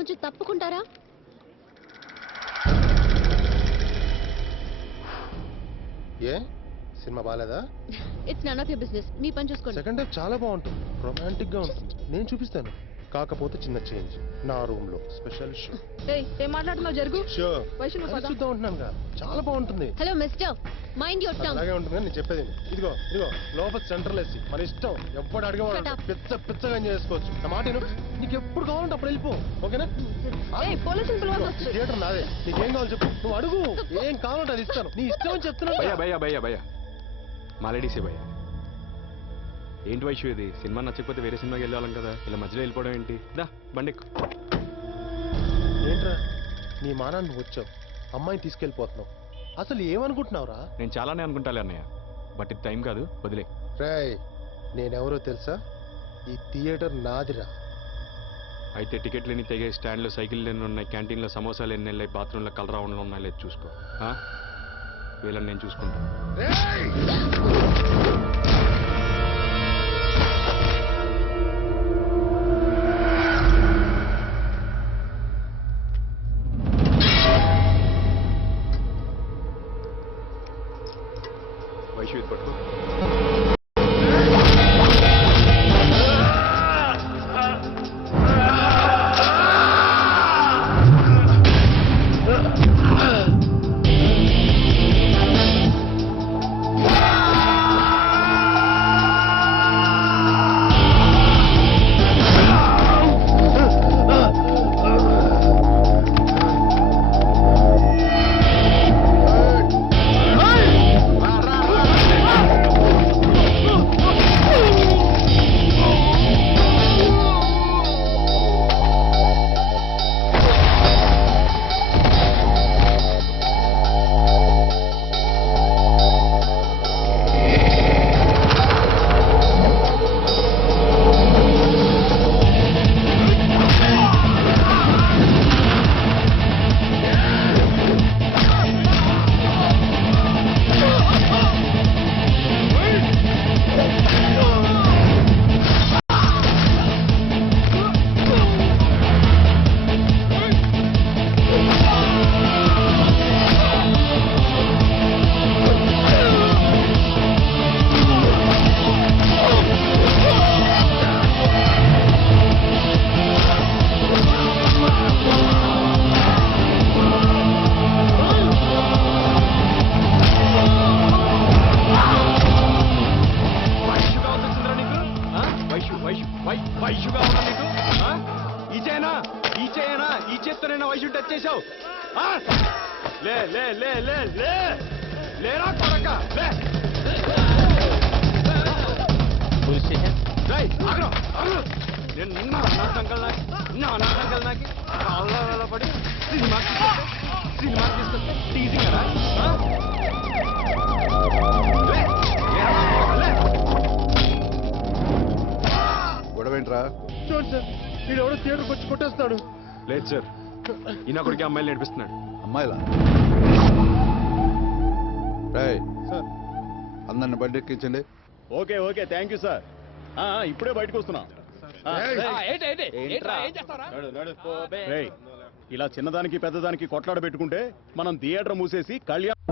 కొంచెం తప్పుకుంటారా? ఏ సినిమా బాలేదా? It's none of your business. మీ పని చూసుకోండి. సెకండ్ హాఫ్ చాలా బాగుంటుంది, రొమాంటిక్ గా ఉంటుంది. నేను చూపిస్తాను. కాకపోతే చిన్న చేంజ్. నా రూమ్ లో స్పెషల్ షో. ఏం మాట్లాడుతున్నావు? జరుగు. షో వైష్ణవి పద. చూద్దాం ఉంటున్నానుగా, చాలా బాగుంటుంది. Hello mister, mind your tongue. అలాగే ఉంటుంది. నేను చెప్పేది ఇదిగో ఇదిగో లోపల సెంట్రల్ ఏసీ, మన ఇష్టం. ఎప్పుడు అడిగేవాడు పిచ్చగా చేసుకోవచ్చు. నా మాట నీకు ఎప్పుడు కావాలంటే అప్పుడు వెళ్ళిపో, ఓకేనా? పోలీసులు పిలవాలి. థియేటర్ నాదే, నీకేం కావాలి చెప్పు, నువ్వు అడుగు. ఏం కావాలంటే అది ఇస్తాను, నీ ఇష్టం అని చెప్తున్నా. భయ్యా భయ్యా భయ్యా మా లేడీసే భయ్యా. ఏంటి వైషు ఇది? సినిమా నచ్చకపోతే వేరే సినిమాకి వెళ్ళాలం కదా, ఇలా మధ్యలో వెళ్ళిపోవడం ఏంటి? దా బండిక్కు. ఏంట్రా నీ మానాన్ని వచ్చావు, అమ్మాయిని తీసుకెళ్ళిపోతున్నావు. అసలు ఏమనుకుంటున్నావురా? నేను చాలానే అనుకుంటాలే అన్నయ్య, బట్ ఇది టైం కాదు, వదిలే. రేయ్ నేనెవరో తెలుసా? ఈ థియేటర్ నాదిరా. అయితే టికెట్లు ఎన్ని తెగే, స్టాండ్లో సైకిల్ ఎన్ని ఉన్నాయి, క్యాంటీన్లో సమోసాలు ఎన్ని వెళ్ళాయి, బాత్రూంలో కలర్ రౌండ్లో ఉన్నాయి, లేదు చూసుకో. వీళ్ళని నేను చూసుకుంటాను. వైషు ఇది పట్టుకో. వైషుగా ఉన్నా నీకు? ఈచేనా ఈచేనా ఈ చేత్తోనైనా వైషు టచ్ చేసావు? లే లే లే లే లే లేరా కొడక, లే. నేను నిన్న అనాథంకల్ నాకి కాళ్ళ పడి సినిమా తీసుకొస్తే టీజింగ్ కదా. గొడవేంట్రా? చూడు సార్, వీడెవడో థియేటర్కి వచ్చి కొట్టేస్తాడు. లేదు సార్, ఈయన కొడుకు అమ్మాయిలు నడిపిస్తున్నాడు. అమ్మాయిలా? సార్ అందరిని బయట ఎక్కించండి. Okay okay, thank you sir. ఇప్పుడే బయటకు వస్తున్నా. ఇలా చిన్నదానికి పెద్దదానికి కొట్లాడ పెట్టుకుంటే మనం థియేటర్ మూసేసి కళ్యాణ్